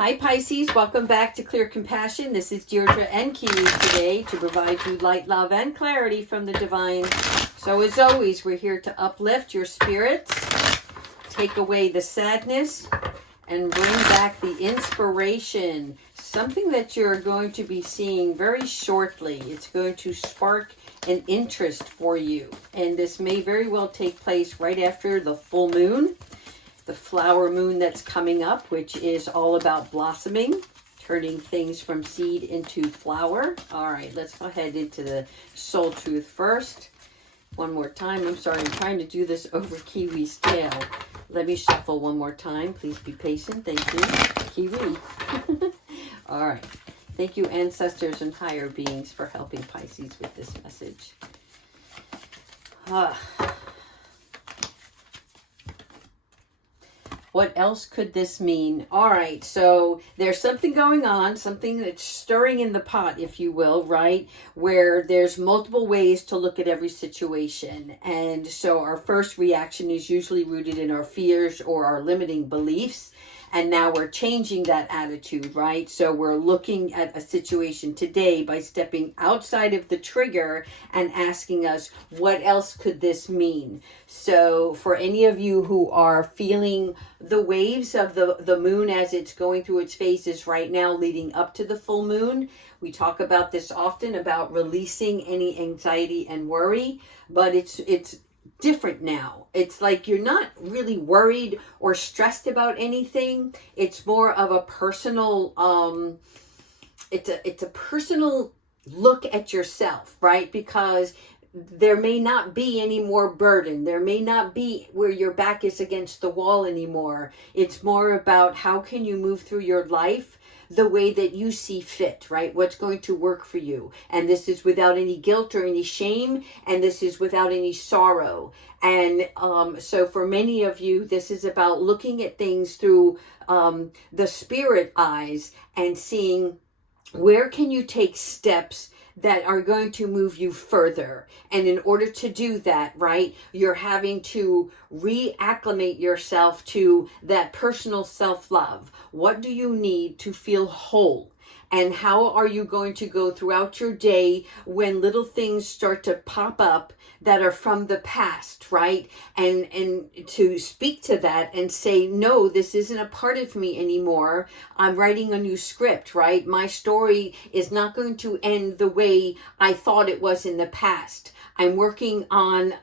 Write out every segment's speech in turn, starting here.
Hi Pisces, welcome back to Clear Compassion. This is Deirdre and Kiwi today to provide you light, love, and clarity from the divine. So as always, we're here to uplift your spirits, take away the sadness, and bring back the inspiration. Something that you're going to be seeing very shortly. It's going to spark an interest for you. And this may very well take place right after the full moon. The flower moon that's coming up, which is all about blossoming, turning things from seed into flower. All right, let's go ahead into the soul truth first. One more time. I'm sorry, I'm trying to do this over Kiwi's tail. Let me shuffle one more time. Please be patient. Thank you, Kiwi. All right. Thank you, ancestors and higher beings, for helping Pisces with this message. What else could this mean? All right, so there's something going on, something that's stirring in the pot, if you will, right? Where there's multiple ways to look at every situation. And so our first reaction is usually rooted in our fears or our limiting beliefs. And now we're changing that attitude, right? So we're looking at a situation today by stepping outside of the trigger and asking us, what else could this mean? So for any of you who are feeling the waves of the moon as it's going through its phases right now leading up to the full moon, we talk about this often, about releasing any anxiety and worry, but it's different now. It's like you're not really worried or stressed about anything. It's more of a personal it's a personal look at yourself, right? Because there may not be any more burden. There may not be where your back is against the wall anymore. It's more about how can you move through your life the way that you see fit, right? What's going to work for you. And this is without any guilt or any shame. And this is without any sorrow. And so for many of you, this is about looking at things through the spirit eyes and seeing where can you take steps that are going to move you further. And in order to do that, right, you're having to reacclimate yourself to that personal self-love. What do you need to feel whole? And how are you going to go throughout your day when little things start to pop up that are from the past, right? And to speak to that and say, no, this isn't a part of me anymore. I'm writing a new script, right? My story is not going to end the way I thought it was in the past. I'm working on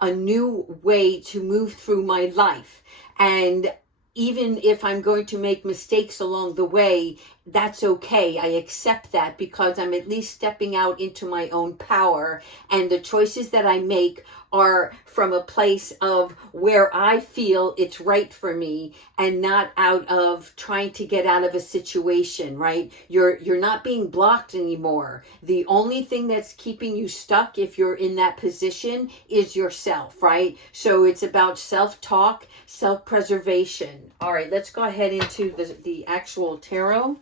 a new way to move through my life. And even if I'm going to make mistakes along the way, that's okay. I accept that because I'm at least stepping out into my own power. And the choices that I make are from a place of where I feel it's right for me and not out of trying to get out of a situation, right? You're not being blocked anymore. The only thing that's keeping you stuck if you're in that position is yourself, right? So it's about self-talk, self-preservation. All right, let's go ahead into the actual tarot.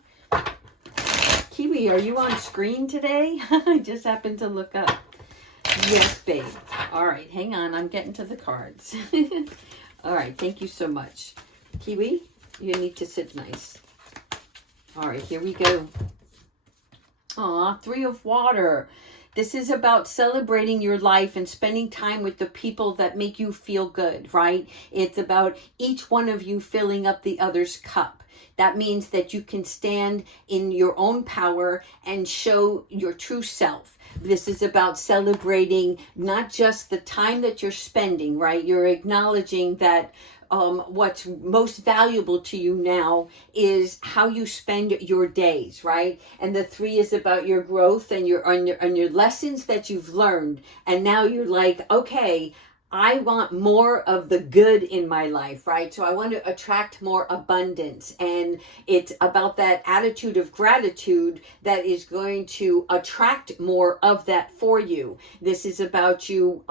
Kiwi, are you on screen today? I just happened to look up. Yes, babe. All right, hang on. I'm getting to the cards. All right, thank you so much. Kiwi, you need to sit nice. All right, here we go. Aw, 3 of water. This is about celebrating your life and spending time with the people that make you feel good, right? It's about each one of you filling up the other's cup. That means that you can stand in your own power and show your true self. This is about celebrating not just the time that you're spending, right? You're acknowledging that what's most valuable to you now is how you spend your days, right? And the 3 is about your growth and your lessons that you've learned. And now you're like, okay, I want more of the good in my life, right? So I want to attract more abundance. And it's about that attitude of gratitude that is going to attract more of that for you. This is about you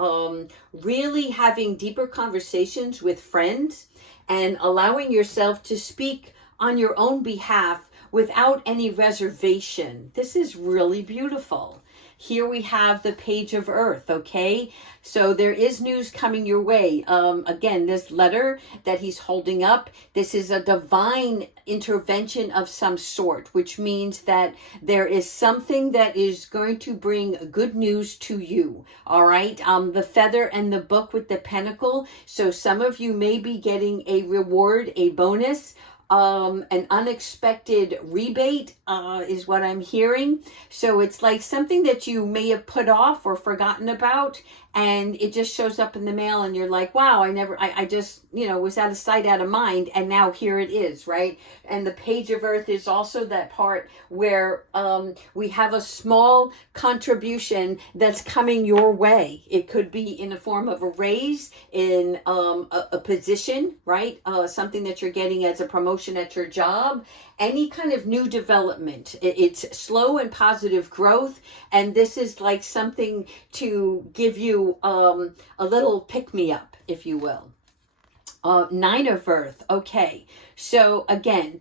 really having deeper conversations with friends and allowing yourself to speak on your own behalf without any reservation. This is really beautiful. here we have the page of earth, okay? So there is news coming your way. Again, this letter that he's holding up, this is a divine intervention of some sort, which means that there is something that is going to bring good news to you, all right? The feather and the book with the pentacle. So some of you may be getting a reward, a bonus, an unexpected rebate is what I'm hearing. So it's like something that you may have put off or forgotten about, and it just shows up in the mail and you're like, wow, I just, was out of sight, out of mind, and now here it is, right? And the page of earth is also that part where we have a small contribution that's coming your way. It could be in the form of a raise, in a position, right? Something that you're getting as a promotion at your job, any kind of new development. It's slow and positive growth, and this is like something to give you a little pick-me-up, if you will. Nine of earth. Okay, so again,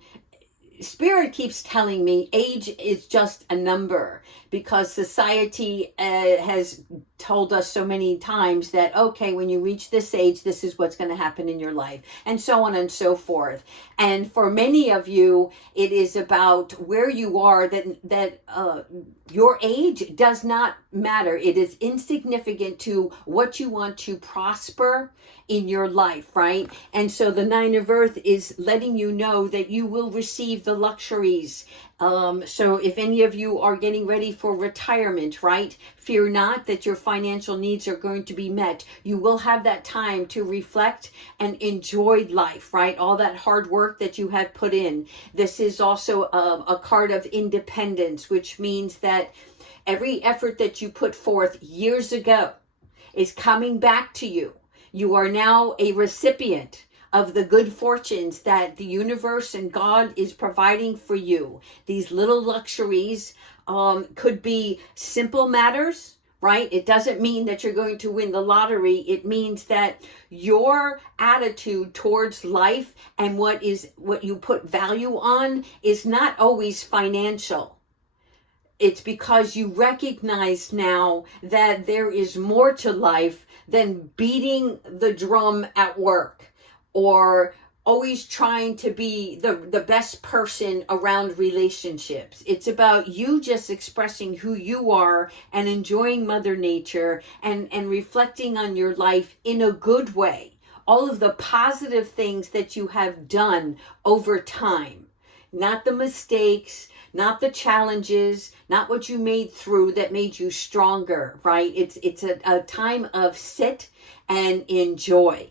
Spirit keeps telling me age is just a number, because society has told us so many times that, okay, when you reach this age, this is what's going to happen in your life, and so on and so forth. And for many of you, it is about where you are, that your age does not matter. It is insignificant to what you want to prosper in your life, right? And so the Nine of Earth is letting you know that you will receive the luxuries. So if any of you are getting ready for retirement, right? Fear not that your financial needs are going to be met. You will have that time to reflect and enjoy life, right? All that hard work that you have put in. This is also a card of independence, which means that every effort that you put forth years ago is coming back to you. You are now a recipient of the good fortunes that the universe and God is providing for you. These little luxuries could be simple matters, right? It doesn't mean that you're going to win the lottery. It means that your attitude towards life and what you put value on is not always financial. It's because you recognize now that there is more to life than beating the drum at work, or always trying to be the best person around relationships. It's about you just expressing who you are and enjoying Mother Nature and reflecting on your life in a good way. All of the positive things that you have done over time, not the mistakes, not the challenges, not what you made through that made you stronger, right? It's a time of sit and enjoy.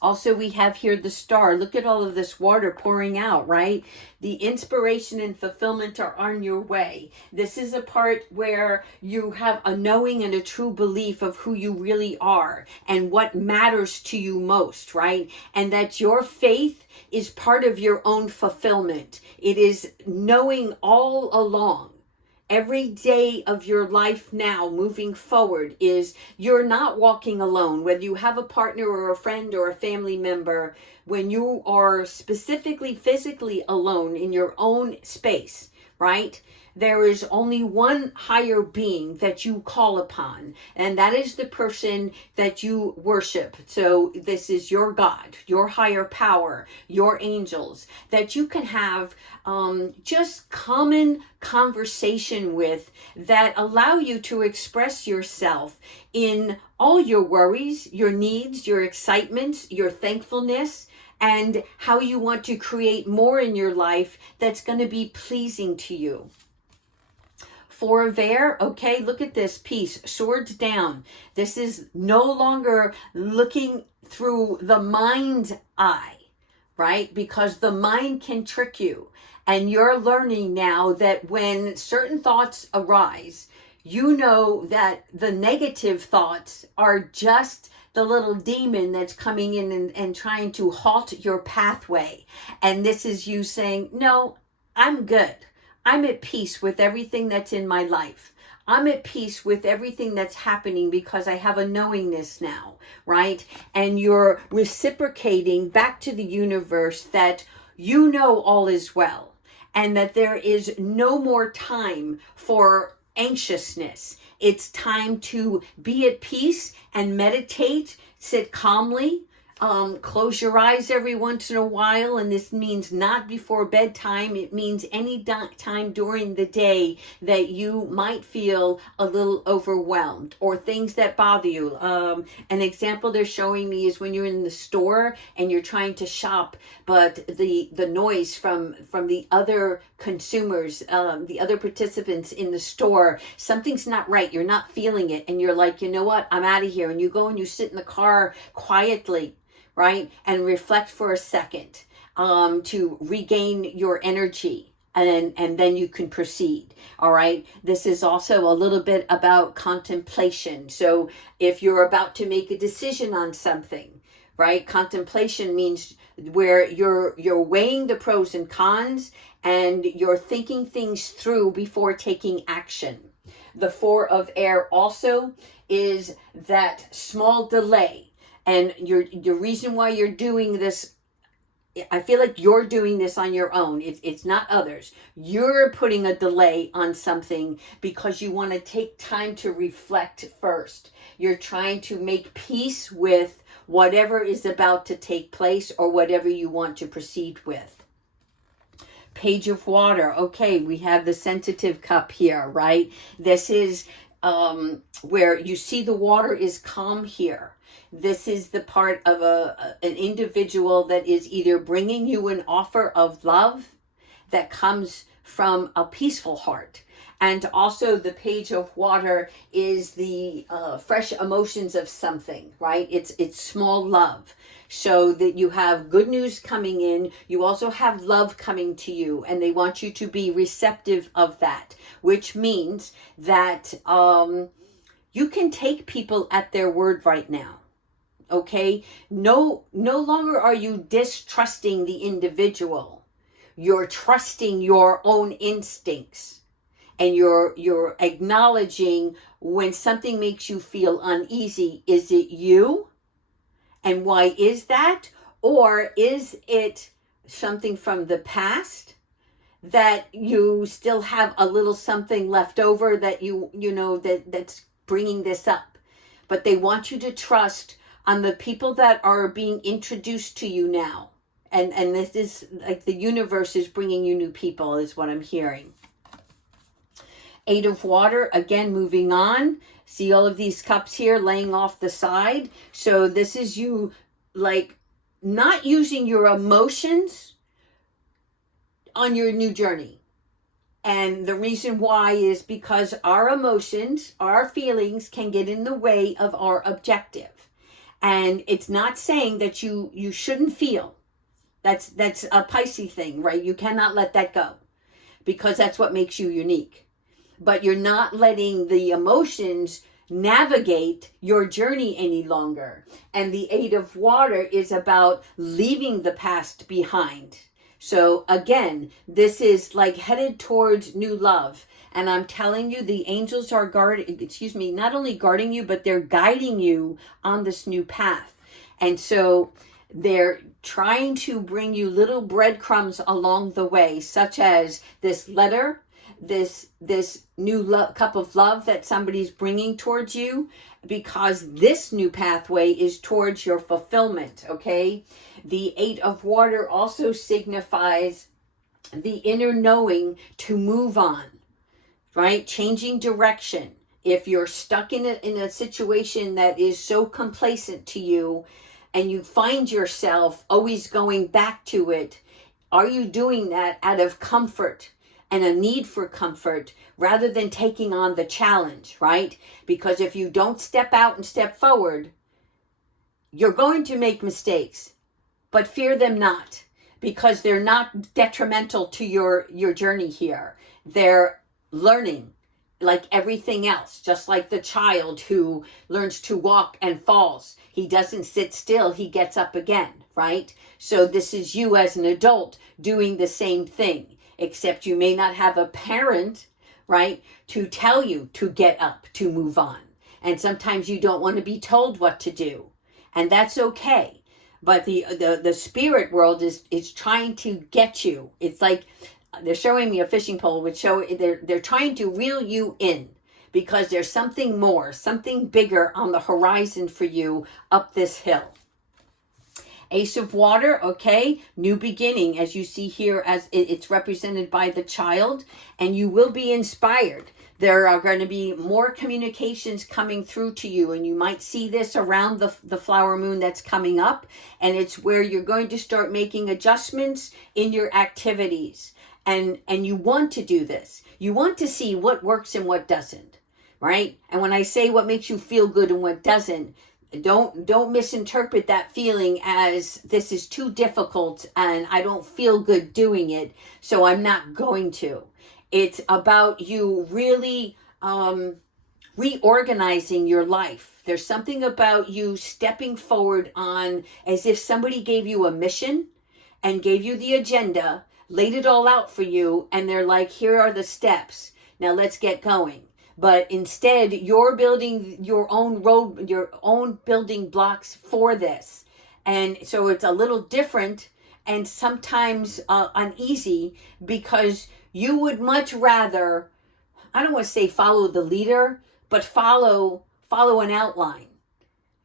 Also, we have here the star. Look at all of this water pouring out, right? The inspiration and fulfillment are on your way. This is a part where you have a knowing and a true belief of who you really are and what matters to you most, right? And that your faith is part of your own fulfillment. It is knowing all along, every day of your life now moving forward, is you're not walking alone. Whether you have a partner or a friend or a family member, when you are specifically physically alone in your own space, right? There is only one higher being that you call upon, and that is the person that you worship. So this is your God, your higher power, your angels, that you can have just common conversation with, that allow you to express yourself in all your worries, your needs, your excitements, your thankfulness, and how you want to create more in your life that's going to be pleasing to you. Four of air, okay, look at this piece, swords down. This is no longer looking through the mind's eye, right? Because the mind can trick you. And you're learning now that when certain thoughts arise, you know that the negative thoughts are just the little demon that's coming in and trying to halt your pathway. And this is you saying, no, I'm good. I'm at peace with everything that's in my life. I'm at peace with everything that's happening because I have a knowingness now, right? And you're reciprocating back to the universe that you know all is well, and that there is no more time for anxiousness. It's time to be at peace and meditate, sit calmly. Close your eyes every once in a while, and this means not before bedtime. It means any time during the day that you might feel a little overwhelmed or things that bother you. An example they're showing me is when you're in the store and you're trying to shop, but the noise from the other consumers, the other participants in the store, something's not right. You're not feeling it, and you're like, you know what? I'm out of here. And you go and you sit in the car quietly, right? And reflect for a second to regain your energy. And then you can proceed. All right. This is also a little bit about contemplation. So if you're about to make a decision on something, right? Contemplation means where you're weighing the pros and cons and you're thinking things through before taking action. The Four of Air also is that small delay. And the reason why you're doing this, I feel like you're doing this on your own. It's not others. You're putting a delay on something because you want to take time to reflect first. You're trying to make peace with whatever is about to take place or whatever you want to proceed with. Page of Water. Okay, we have the sensitive cup here, right? This is where you see the water is calm here. This is the part of an individual that is either bringing you an offer of love that comes from a peaceful heart. And also the Page of Water is the fresh emotions of something, right? It's small love. So that you have good news coming in. You also have love coming to you, and they want you to be receptive of that, which means that you can take people at their word right now. Okay, no longer are you distrusting the individual. You're trusting your own instincts, and you're acknowledging when something makes you feel uneasy. Is it you? And why is that? Or is it something from the past that you still have a little something left over that you know that's bringing this up? But they want you to trust on the people that are being introduced to you now. And this is like the universe is bringing you new people is what I'm hearing. Eight of Water, again, moving on. See all of these cups here laying off the side. So this is you like not using your emotions on your new journey. And the reason why is because our emotions, our feelings can get in the way of our objective. And it's not saying that you shouldn't feel. That's a Pisces thing, right? You cannot let that go because that's what makes you unique. But you're not letting the emotions navigate your journey any longer. And the Eight of Water is about leaving the past behind. So again, this is like headed towards new love. And I'm telling you, the angels are not only guarding you, but they're guiding you on this new path. And so they're trying to bring you little breadcrumbs along the way, such as this letter, this new cup of love that somebody's bringing towards you, because this new pathway is towards your fulfillment, okay? The Eight of Water also signifies the inner knowing to move on, right? Changing direction. If you're stuck in a situation that is so complacent to you and you find yourself always going back to it, are you doing that out of comfort and a need for comfort rather than taking on the challenge, right? Because if you don't step out and step forward, you're going to make mistakes, but fear them not, because they're not detrimental to your journey here. They're learning like everything else, just like the child who learns to walk and falls. He doesn't sit still, he gets up again, right? So this is you as an adult doing the same thing, except you may not have a parent, right, to tell you to get up, to move on. And sometimes you don't want to be told what to do, and that's okay. But the spirit world is trying to get you. It's like they're showing me a fishing pole, which show they're trying to reel you in because there's something more, something bigger on the horizon for you up this hill. Ace of Water, okay, new beginning, as you see here, as it's represented by the child, and you will be inspired. There are going to be more communications coming through to you, and you might see this around the flower moon that's coming up, and it's where you're going to start making adjustments in your activities, and you want to do this. You want to see what works and what doesn't, right? And when I say what makes you feel good and what doesn't, don't misinterpret that feeling as this is too difficult and I don't feel good doing it, so I'm not going to. It's about you really reorganizing your life. There's something about you stepping forward on as if somebody gave you a mission and gave you the agenda, laid it all out for you, and they're like, here are the steps. Now let's get going. But instead, you're building your own road, your own building blocks for this. And so it's a little different and sometimes uneasy because you would much rather, I don't want to say follow the leader, but follow an outline.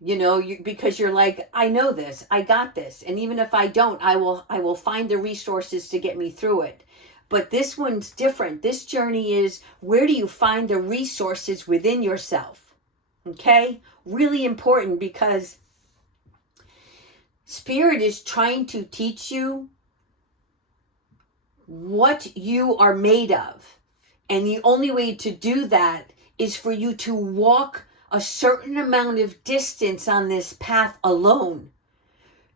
You know, because you're like, I know this, I got this. And even if I don't, I will find the resources to get me through it. But this one's different. This journey is, where do you find the resources within yourself? Okay? Really important, because Spirit is trying to teach you what you are made of. And the only way to do that is for you to walk a certain amount of distance on this path alone,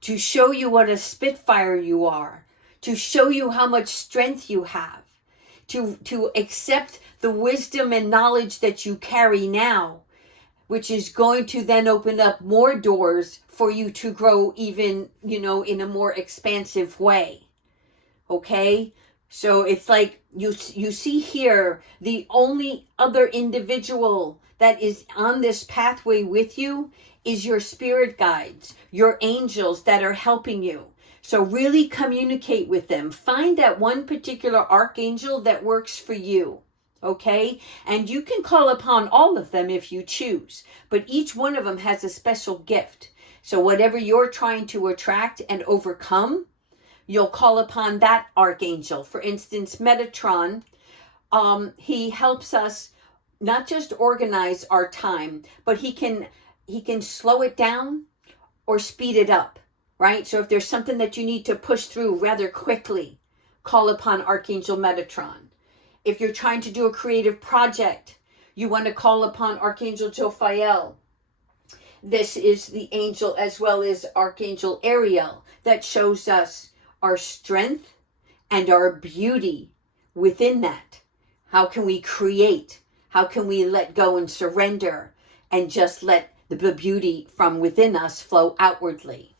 to show you what a Spitfire you are, to show you how much strength you have, to accept the wisdom and knowledge that you carry now, which is going to then open up more doors for you to grow even, in a more expansive way. Okay? So it's like you see here, the only other individual that is on this pathway with you is your spirit guides, your angels that are helping you. So really communicate with them. Find that one particular archangel that works for you, okay? And you can call upon all of them if you choose, but each one of them has a special gift. So whatever you're trying to attract and overcome, you'll call upon that archangel. For instance, Metatron, he helps us not just organize our time, but he can slow it down or speed it up. Right? So if there's something that you need to push through rather quickly, call upon Archangel Metatron. If you're trying to do a creative project, you want to call upon Archangel Jophiel. This is the angel as well as Archangel Ariel that shows us our strength and our beauty within that. How can we create? How can we let go and surrender and just let the beauty from within us flow outwardly?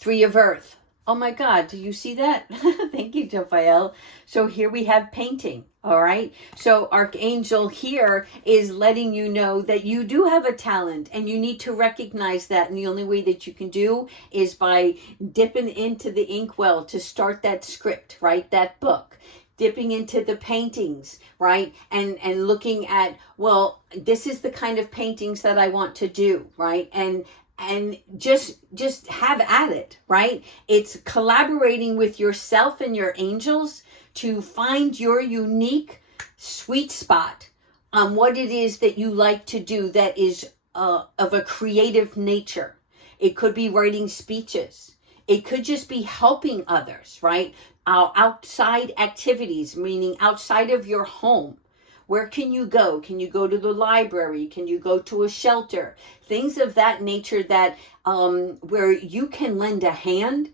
Three of Earth. Oh my God, do you see that? Thank you, Jophiel. So here we have painting, all right? So Archangel here is letting you know that you do have a talent and you need to recognize that. And the only way that you can do is by dipping into the inkwell to start that script, right? That book. Dipping into the paintings, right? And looking at, well, this is the kind of paintings that I want to do, right? And just have at it, right? It's collaborating with yourself and your angels to find your unique sweet spot on what it is that you like to do that is of a creative nature. It could be writing speeches. It could just be helping others, right? Outside activities, meaning outside of your home. Where can you go? Can you go to the library? Can you go to a shelter? Things of that nature that where you can lend a hand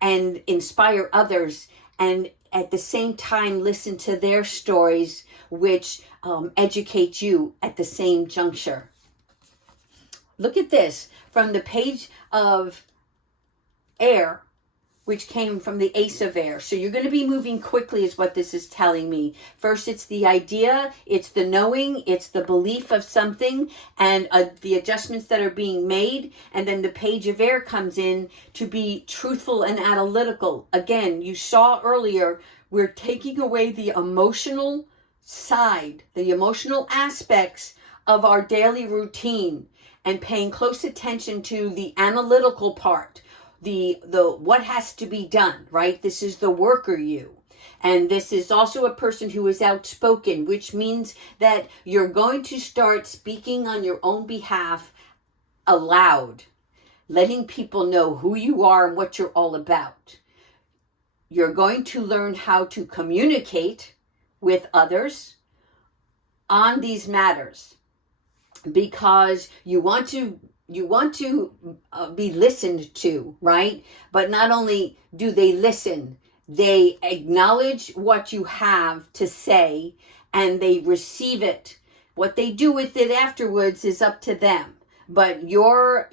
and inspire others, and at the same time listen to their stories, which educate you at the same juncture. Look at this from the page of air. which came from the Ace of Air. So you're going to be moving quickly is what this is telling me. First, it's the idea, it's the knowing, it's the belief of something, and the adjustments that are being made. And then the Page of Air comes in to be truthful and analytical. Again, you saw earlier, we're taking away the emotional side, the emotional aspects of our daily routine and paying close attention to the analytical part, the what has to be done, right? This is the worker you. And this is also a person who is outspoken, which means that you're going to start speaking on your own behalf aloud, letting people know who you are and what you're all about. You're going to learn how to communicate with others on these matters, because you want to be listened to, right? But not only do they listen, they acknowledge what you have to say and they receive it. What they do with it afterwards is up to them. But you're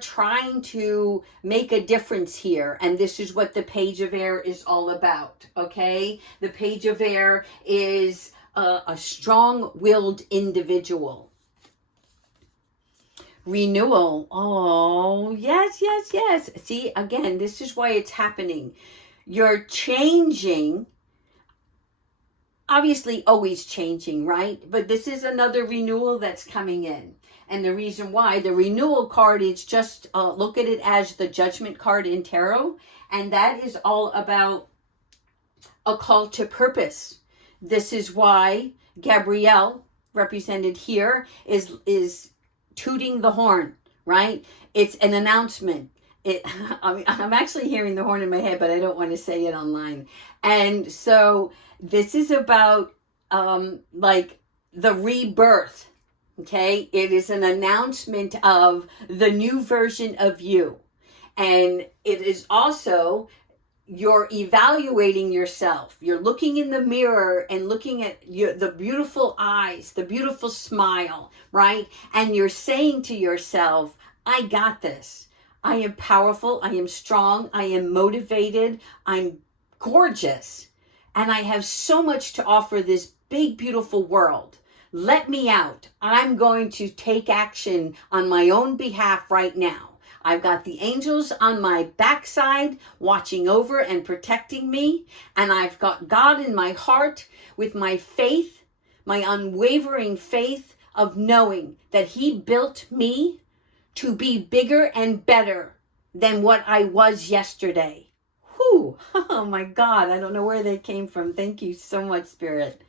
trying to make a difference here, and this is what the Page of Air is all about, okay? The Page of Air is a strong-willed individual. Renewal. Oh, yes, yes, yes. See, again, this is why it's happening. You're changing, obviously always changing, right? But this is another renewal that's coming in. And the reason why, the renewal card is just, look at it as the Judgment card in tarot. And that is all about a call to purpose. This is why Gabrielle, represented here, is tooting the horn, right? It's an announcement. I'm actually hearing the horn in my head, but I don't want to say it online. And so this is about like the rebirth, okay? It is an announcement of the new version of you. And it is also, you're evaluating yourself. You're looking in the mirror and looking at the beautiful eyes, the beautiful smile, right? And you're saying to yourself, I got this. I am powerful. I am strong. I am motivated. I'm gorgeous. And I have so much to offer this big, beautiful world. Let me out. I'm going to take action on my own behalf right now. I've got the angels on my backside watching over and protecting me. And I've got God in my heart with my faith, my unwavering faith of knowing that He built me to be bigger and better than what I was yesterday. Whew. Oh my God. I don't know where they came from. Thank you so much, Spirit.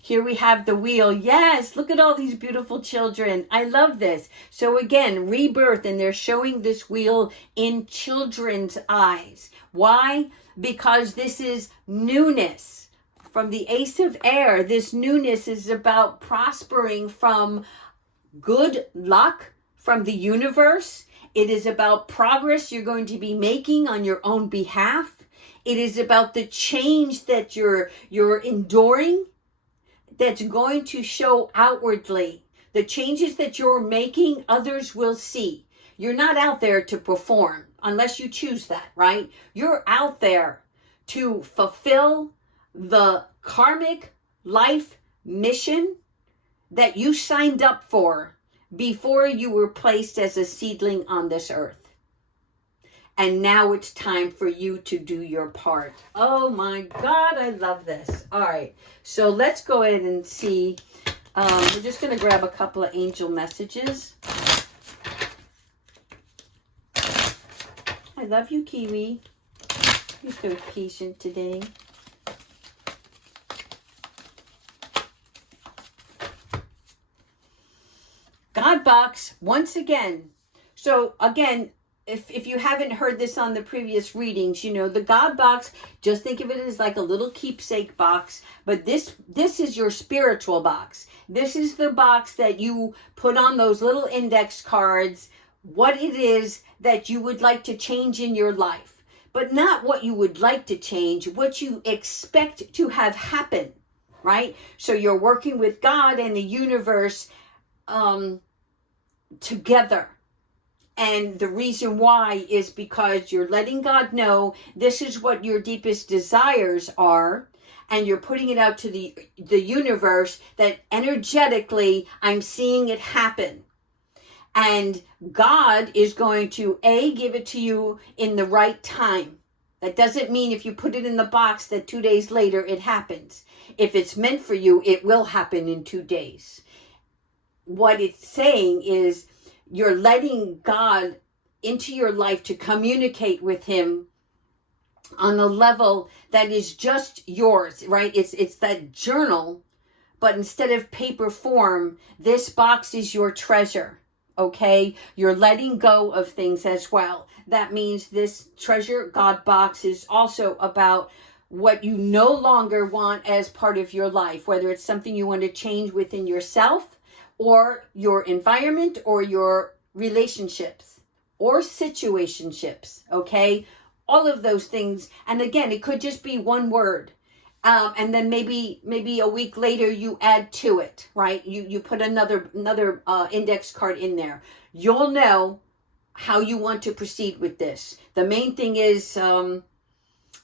Here we have the wheel. Yes, look at all these beautiful children. I love this. So again, rebirth, and they're showing this wheel in children's eyes. Why? Because this is newness. From the Ace of Air, this newness is about prospering from good luck from the universe. It is about progress you're going to be making on your own behalf. It is about the change that you're enduring, that's going to show outwardly. The changes that you're making, others will see. You're not out there to perform, unless you choose that, right? You're out there to fulfill the karmic life mission that you signed up for before you were placed as a seedling on this earth. And now it's time for you to do your part. Oh my God, I love this. All right, so let's go ahead and see. We're just going to grab a couple of angel messages. I love you, Kiwi. You're so patient today. God box, once again. So again, if you haven't heard this on the previous readings, you know, the God box, just think of it as like a little keepsake box. But this is your spiritual box. This is the box that you put on those little index cards, what it is that you would like to change in your life. But not what you would like to change, what you expect to have happen, right? So you're working with God and the universe together. And the reason why is because you're letting God know this is what your deepest desires are. And you're putting it out to the universe that energetically I'm seeing it happen. And God is going to, give it to you in the right time. That doesn't mean if you put it in the box that 2 days later it happens. If it's meant for you, it will happen in 2 days. What it's saying is you're letting God into your life to communicate with him on a level that is just yours, right? It's that journal, but instead of paper form, this box is your treasure, okay? You're letting go of things as well. That means this treasure God box is also about what you no longer want as part of your life, whether it's something you want to change within yourself or your environment or your relationships or situationships, okay? All of those things. And again, it could just be one word. And then maybe a week later you add to it, right? You put another index card in there. You'll know how you want to proceed with this. The main thing is, I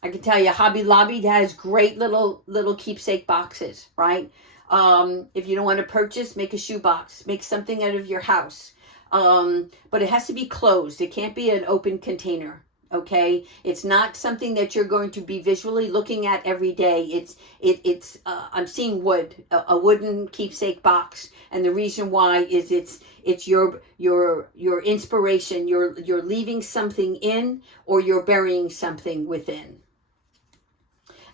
can tell you, Hobby Lobby has great little keepsake boxes, right? If you don't want to purchase, make a shoe box. Make something out of your house. But it has to be closed. It can't be an open container. Okay, it's not something that you're going to be visually looking at every day. I'm seeing wood, a wooden keepsake box, and the reason why is it's your inspiration. You're leaving something in, or you're burying something within.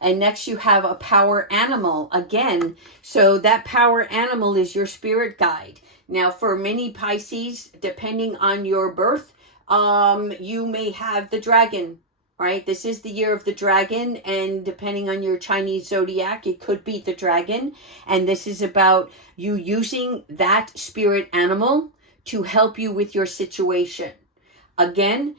And next you have a power animal again. So that power animal is your spirit guide. Now for many Pisces, depending on your birth, you may have the dragon, right? This is the year of the dragon, and depending on your Chinese zodiac, it could be the dragon. And this is about you using that spirit animal to help you with your situation. Again,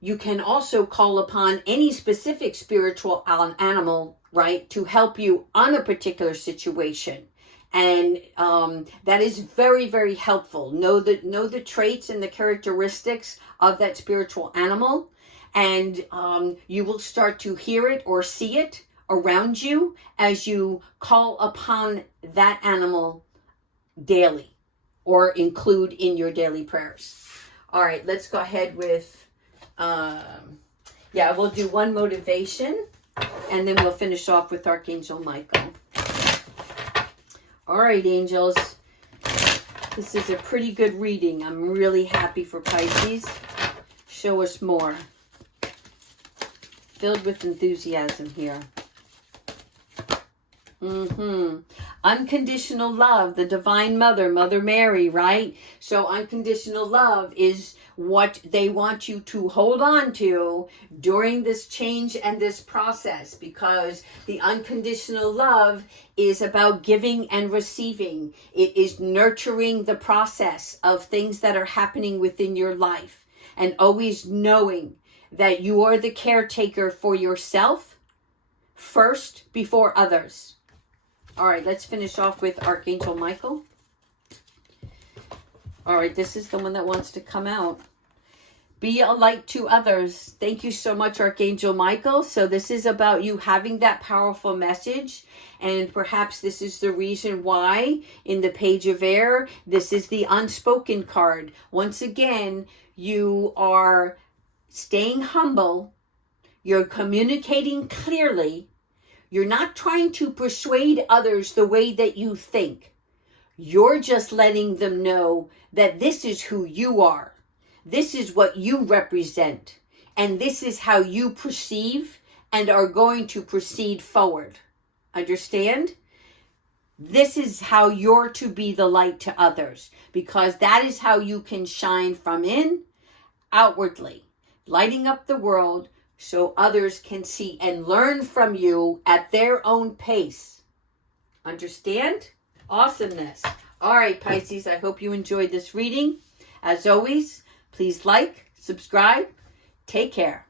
you can also call upon any specific spiritual animal, right, to help you on a particular situation. And that is very, very helpful. Know the traits and the characteristics of that spiritual animal, and you will start to hear it or see it around you as you call upon that animal daily or include in your daily prayers. All right, let's go ahead with, we'll do one motivation, and then we'll finish off with Archangel Michael. All right, angels, this is a pretty good reading. I'm really happy for Pisces. Show us more. Filled with enthusiasm here. Unconditional love, the Divine Mother, Mother Mary, right? So unconditional love is what they want you to hold on to during this change and this process, because the unconditional love is about giving and receiving. It is nurturing the process of things that are happening within your life, and always knowing that you are the caretaker for yourself first before others. All right, let's finish off with Archangel Michael. All right, this is the one that wants to come out. Be a light to others. Thank you so much, Archangel Michael. So this is about you having that powerful message. And perhaps this is the reason why in the Page of Air, this is the unspoken card. Once again, you are staying humble. You're communicating clearly. You're not trying to persuade others the way that you think. You're just letting them know that this is who you are. This is what you represent. And this is how you perceive and are going to proceed forward. Understand? This is how you're to be the light to others, because that is how you can shine from in outwardly, lighting up the world so others can see and learn from you at their own pace. Understand? Awesomeness. All right, Pisces, I hope you enjoyed this reading. As always, please like, subscribe. Take care.